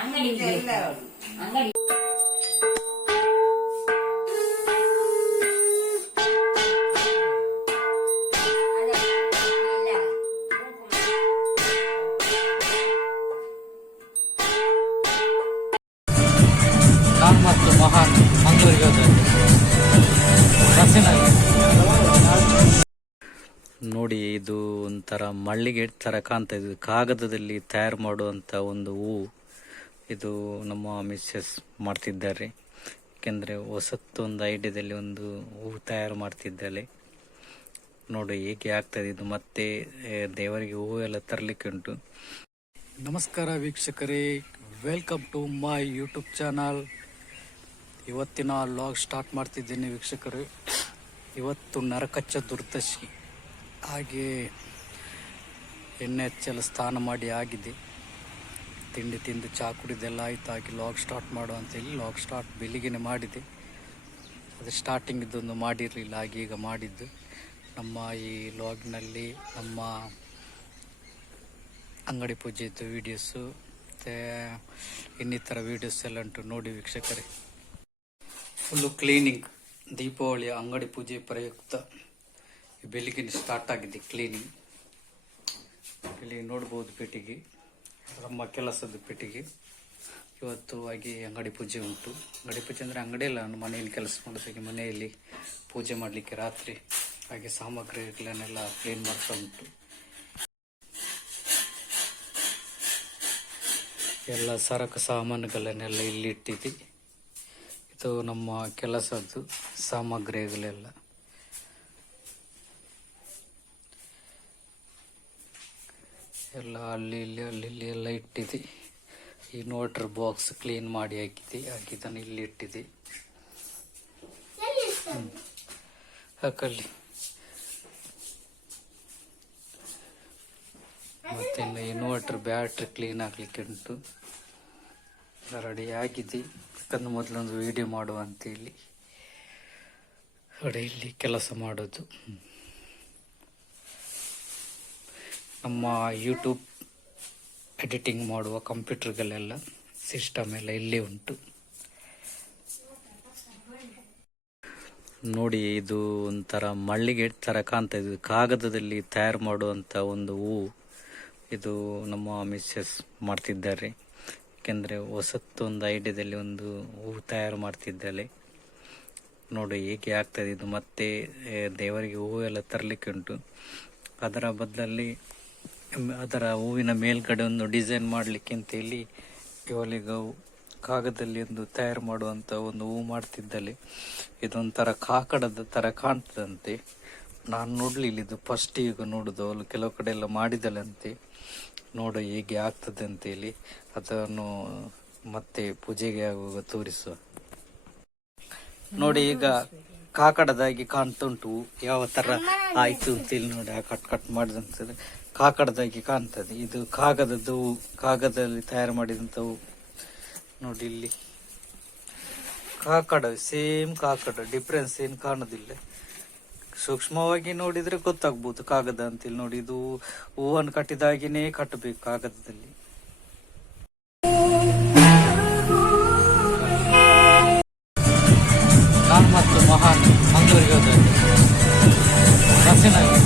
ಅಂಗಡಿ ನಾನು ಮತ್ತು ಮಹಾನ್ ಮಂಗಳೂರಿಗೆ ಹೋದ್ರೆ ಬಸ್ಸಿನಲ್ಲಿ ನೋಡಿ, ಇದು ಒಂಥರ ಮಳ್ಳಿಗೆ ಥರ ಕಾಣ್ತಾ ಇದೆ. ಕಾಗದದಲ್ಲಿ ತಯಾರು ಮಾಡುವಂಥ ಒಂದು ಹೂವು. ಇದು ನಮ್ಮ ಮಿಸ್ಸಸ್ ಮಾಡ್ತಿದ್ದಾರೆ. ಏಕೆಂದರೆ ಹೊಸತ್ತೊಂದು ಐಡಿಯಾದಲ್ಲಿ ಒಂದು ಹೂವು ತಯಾರು ಮಾಡ್ತಿದ್ದಾಳೆ. ನೋಡಿ ಹೇಗೆ ಆಗ್ತದೆ ಇದು. ಮತ್ತೆ ದೇವರಿಗೆ ಹೂವು ಎಲ್ಲ ತರಲಿಕ್ಕೆ ಉಂಟು. ನಮಸ್ಕಾರ ವೀಕ್ಷಕರೇ, welcome to my YouTube channel. ಇವತ್ತಿನ ಲಾಗ್ ಸ್ಟಾರ್ಟ್ ಮಾಡ್ತಿದ್ದೇನೆ ವೀಕ್ಷಕರೇ. ಇವತ್ತು ನರಕ ಚತುರ್ದಶಿ. ಹಾಗೆ ಎಣ್ಣೆ ಹಚ್ಚಲು ಸ್ನಾನ ಮಾಡಿ ಆಗಿದೆ, ತಿಂಡಿ ತಿಂದು ಚಹಾ ಕುಡಿದೆಲ್ಲ ಆಯಿತು. ಹಾಗೆ ಲಾಗ್ ಸ್ಟಾರ್ಟ್ ಮಾಡುವ ಅಂತೇಳಿ ಲಾಗ್ ಸ್ಟಾರ್ಟ್ ಬೆಳಿಗ್ಗೆನೆ ಮಾಡಿದೆ. ಅದು ಸ್ಟಾರ್ಟಿಂಗ್ ಇದೊಂದು ಮಾಡಿರಲಿಲ್ಲ, ಹಾಗೆ ಈಗ ಮಾಡಿದ್ದು. ನಮ್ಮ ಈ ಲಾಗ್ನಲ್ಲಿ ನಮ್ಮ ಅಂಗಡಿ ಪೂಜೆದ್ದು ವೀಡಿಯೋಸು ಮತ್ತು ಇನ್ನಿತರ ವೀಡಿಯೋಸ್ ಎಲ್ಲ ಉಂಟು, ನೋಡಿ ವೀಕ್ಷಕರೇ. ಫುಲ್ಲು ಕ್ಲೀನಿಂಗ್, ದೀಪಾವಳಿಯ ಅಂಗಡಿ ಪೂಜೆ ಪ್ರಯುಕ್ತ ಬೆಳಿಗ್ಗೆ ಸ್ಟಾರ್ಟ್ ಆಗಿದೆ ಕ್ಲೀನಿಂಗ್. ಇಲ್ಲಿ ನೋಡ್ಬೋದು ಪೆಟ್ಟಿಗೆ, ನಮ್ಮ ಕೆಲಸದ ಪೆಟ್ಟಿಗೆ. ಇವತ್ತು ಹಾಗೆ ಅಂಗಡಿ ಪೂಜೆ ಉಂಟು. ಅಂಗಡಿ ಪೂಜೆ ಅಂದರೆ ಅಂಗಡಿಯಲ್ಲ, ನಾನು ಮನೆಯಲ್ಲಿ ಕೆಲಸ ಮಾಡೋದಕ್ಕೆ ಮನೆಯಲ್ಲಿ ಪೂಜೆ ಮಾಡಲಿಕ್ಕೆ ರಾತ್ರಿ ಹಾಗೆ ಸಾಮಗ್ರಿಗಳನ್ನೆಲ್ಲ ಕ್ಲೀನ್ ಮಾಡ್ತಾ ಉಂಟು. ಎಲ್ಲ ಸರಕು ಸಾಮಾನುಗಳನ್ನೆಲ್ಲ ಇಲ್ಲಿ ಇಟ್ಟಿದೆ. ಇದು ನಮ್ಮ ಕೆಲಸದ್ದು ಸಾಮಗ್ರಿಗಳೆಲ್ಲ. ಎಲ್ಲ ಅಲ್ಲಿ ಇಲ್ಲಿ ಎಲ್ಲ ಇಟ್ಟಿದೆ. ಈ ನೋಟ್ರ್ ಬಾಕ್ಸ್ ಕ್ಲೀನ್ ಮಾಡಿ ಹಾಕಿದೆ, ಹಾಕಿದ್ದನ್ನು ಇಲ್ಲಿ ಇಟ್ಟಿದೆ. ಹಾಕಲ್ಲಿ ಮತ್ತೆ ಇನ್ವರ್ಟರ್ ಬ್ಯಾಟ್ರಿ ಕ್ಲೀನ್ ಆಗಲಿಕ್ಕೆ ಉಂಟು. ರೆಡಿ ಆಗಿದೆ. ಯಾಕಂದ್ರೆ ಮೊದಲೊಂದು ವಿಡಿಯೋ ಮಾಡುವ ಅಂತೇಳಿ ರೆಡಿ ಇಲ್ಲಿ ಕೆಲಸ ಮಾಡೋದು. ನಮ್ಮ ಯೂಟ್ಯೂಬ್ ಎಡಿಟಿಂಗ್ ಮಾಡುವ ಕಂಪ್ಯೂಟರ್ಗಳೆಲ್ಲ ಸಿಸ್ಟಮ್ ಎಲ್ಲ ಇಲ್ಲೇ ಉಂಟು. ನೋಡಿ, ಇದು ಒಂಥರ ಮಳ್ಳಿಗೆ ಥರ ಕಾಣ್ತಾ ಇದೆ. ಕಾಗದದಲ್ಲಿ ತಯಾರು ಮಾಡುವಂಥ ಒಂದು ಹೂವು. ಇದು ನಮ್ಮ ಮಿಸ್ಸಸ್ ಮಾಡ್ತಿದ್ದಾರೆ. ಏಕೆಂದರೆ ಹೊಸತ್ತೊಂದು ಐಡಿಯಾದಲ್ಲಿ ಒಂದು ಹೂವು ತಯಾರು ಮಾಡ್ತಿದ್ದಾಳೆ. ನೋಡಿ ಹೇಗೆ ಆಗ್ತದೆ ಇದು. ಮತ್ತೆ ದೇವರಿಗೆ ಹೂವು ಎಲ್ಲ ತರಲಿಕ್ಕೆ ಉಂಟು. ಅದರ ಬದಲಲ್ಲಿ ಅದರ ಹೂವಿನ ಮೇಲ್ಗಡೆ ಒಂದು ಡಿಸೈನ್ ಮಾಡಲಿಕ್ಕೆ ಅಂತೇಳಿ ಇವಳಿಗೆ ಕಾಗದಲ್ಲಿ ಒಂದು ತಯಾರು ಮಾಡುವಂಥ ಒಂದು ಹೂವು ಮಾಡ್ತಿದ್ದಲೆ. ಇದೊಂಥರ ಕಾಕಡದ ಥರ ಕಾಣ್ತದಂತೆ. ನಾನು ನೋಡಲಿಲ್ಲ, ಇದು ಫಸ್ಟ್ ಈಗ ನೋಡೋದು. ಅವಳು ಕೆಲವು ಕಡೆ ಎಲ್ಲ ಮಾಡಿದಳಂತೆ. ನೋಡು ಹೇಗೆ ಆಗ್ತದೆ ಅಂತೇಳಿ. ಅದನ್ನು ಮತ್ತೆ ಪೂಜೆಗೆ ಆಗುವಾಗ ತೋರಿಸುವ. ನೋಡಿ, ಈಗ ಕಾಕಡದಾಗಿ ಕಾಣ್ತಾ ಉಂಟು. ಯಾವ ಥರ ಆಯಿತು ಅಂತೇಳಿ ನೋಡಿ. ಆ ಕಟ್ ಮಾಡಿದಂಥದ್ದು ಕಾಕಡದಾಗಿ ಕಾಣ್ತದೆ. ಇದು ಕಾಗದದ್ದು, ಕಾಗದದಲ್ಲಿ ತಯಾರು ಮಾಡಿದಂಥವು. ನೋಡಿ ಇಲ್ಲಿ ಕಾಕಡ, ಸೇಮ್ ಕಾಕಡ, ಡಿಫ್ರೆನ್ಸ್ ಏನು ಕಾಣೋದಿಲ್ಲ. ಸೂಕ್ಷ್ಮವಾಗಿ ನೋಡಿದ್ರೆ ಗೊತ್ತಾಗ್ಬೋದು ಕಾಗದ ಅಂತೇಳಿ. ನೋಡಿ, ಇದು ಹೂವನ್ನು ಕಟ್ಟಿದಾಗಿನೇ ಕಟ್ಟಬೇಕು ಕಾಗದದಲ್ಲಿ. ನಾನು ಮತ್ತು ಮಹಾನ್ ಮಂಗಳೂರಿಗೆ ಹೋದ್ರೆ ಬಸ್ಸಿನಲ್ಲಿ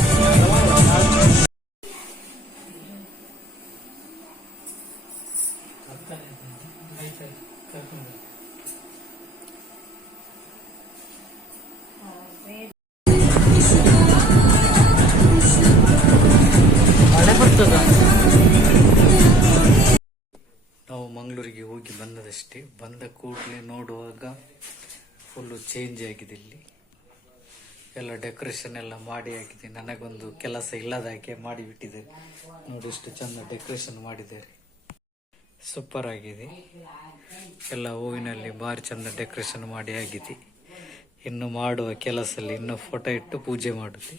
ಮಳೆ ಬರ್ತದ. ನಾವು ಮಂಗಳೂರಿಗೆ ಹೋಗಿ ಬಂದದಷ್ಟೇ. ಬಂದ ಕೂಡಲೇ ನೋಡುವಾಗ ಫುಲ್ಲು ಚೇಂಜ್ ಆಗಿದೆ. ಇಲ್ಲಿ ಎಲ್ಲ ಡೆಕೋರೇಷನ್ ಎಲ್ಲ ಮಾಡಿ ಆಗಿದೆ. ನನಗೊಂದು ಕೆಲಸ ಇಲ್ಲದಾಗೆ ಮಾಡಿಬಿಟ್ಟಿದ್ದಾರೆ. ನೋಡಿ ಎಷ್ಟು ಚಂದ ಡೆಕೋರೇಷನ್ ಮಾಡಿದ್ದಾರೆ. ಸೂಪರ್ ಆಗಿದೆ. ಎಲ್ಲ ಹೂವಿನಲ್ಲಿ ಭಾರಿ ಚಂದ ಡೆಕೋರೇಷನ್ ಮಾಡಿ ಆಗಿದೆ. ಇನ್ನು ಮಾಡುವ ಕೆಲಸದಲ್ಲಿ ಇನ್ನು ಫೋಟೋ ಇಟ್ಟು ಪೂಜೆ ಮಾಡುತ್ತೆ.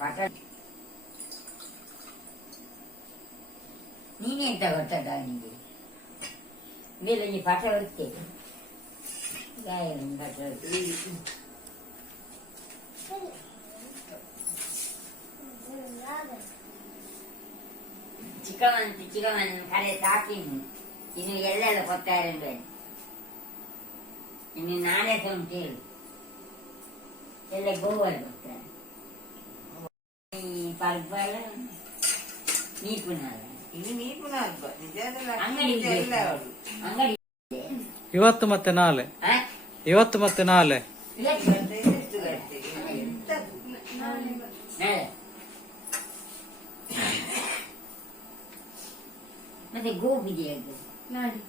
ಪಟ ನೀನೆಂತ ಗೊತ್ತದ ನಿಮಗೆ ಮೇಲೆ ನೀ ಪಟ ಹೊಡ್ತೇವೆ ಗಾಯ ಪಟ ಚಿಕ್ಕಮ್ಮನ ಕರೆ ಸಾಕಿನಿ ಇನ್ನು ಎಲ್ಲೆಲ್ಲ ಗೊತ್ತಾಯಿರಲ್ವೇ ಇನ್ನು ನಾಳೆ ಸಹ ಉಂಟು ಹೇಳು ಎಲ್ಲ ಗೋವಲ್ಲಿ ಬರ್ತಾರೆ ಪರ್ಬಲ ನೀಪುನಾಲ ಅಂಗಡಿ ಇವತ್ತು ಮತ್ತೆ ನಾಳೆ ಇವತ್ತು ಮತ್ತೆ ನಾಳೆ ಮತ್ತೆ ಗೋಬಿಗೆ ನಾಡಿ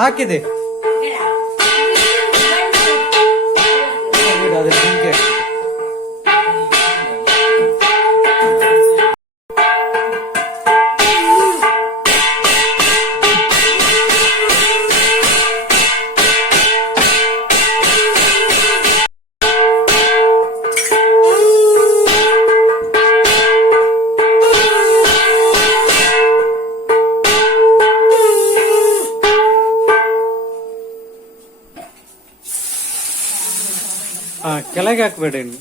ಹಾಕಿದೆ ಕೆಳಗೆ ಹಾಕ್ಬೇಡಿ ಇನ್ನು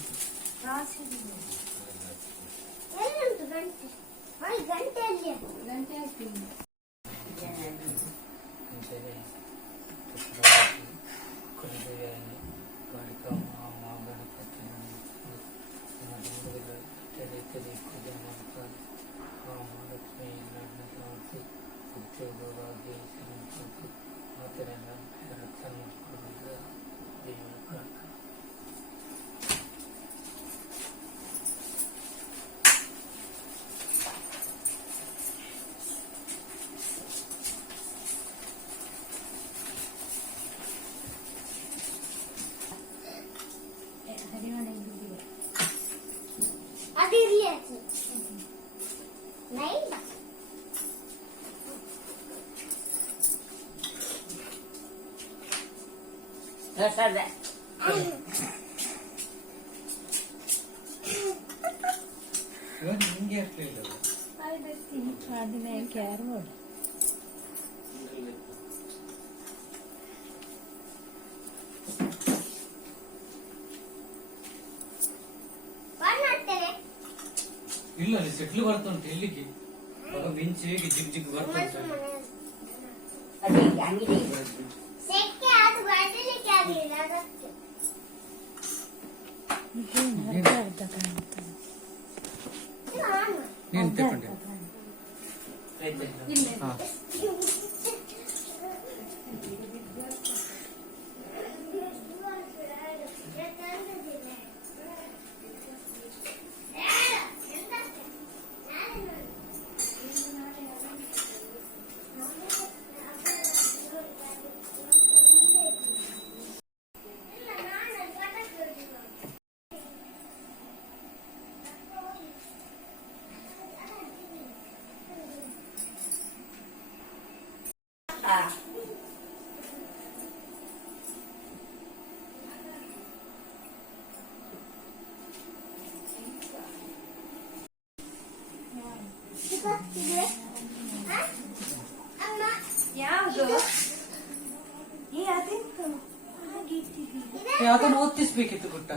ಹೊಸದ ನಿಂಗೆ ಇರ್ಲಿಲ್ಲ അതിനെ കെയർ കൊടുക്കും ಇಲ್ಲ ಅಲ್ಲಿ ಸೆಟ್ಲ್ ಬರ್ತುಂಟು ಎಲ್ಲಿಗೆ ಮಿಂಚು ಹೇಗೆ ಜಿಗ್ ಜಿಗ್ ಬರ್ತುಂಟು ಅದೇ ಅಂಗಡಿ ನೀನ್ ತಗೊಂಡೆ ಹಾ ಯಾವುದು ಅದನ್ನು ಓದಿಸ್ಬೇಕಿತ್ತು ಗುಟ್ಟ